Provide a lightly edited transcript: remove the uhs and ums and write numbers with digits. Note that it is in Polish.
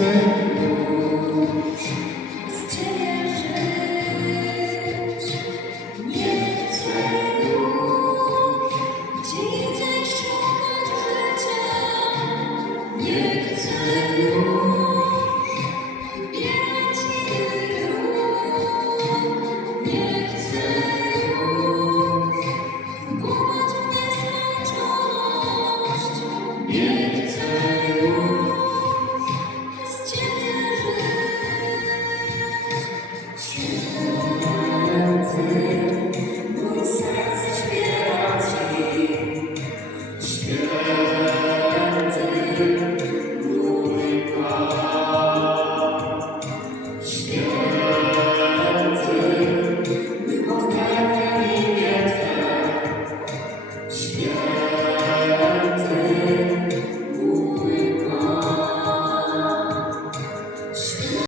chcę już z Ciebie żyć. Nie chcę już gdzie indziej szukać życia. Nie chcę już bierać innych dróg. Nie chcę już gubić w nieskończoność. nie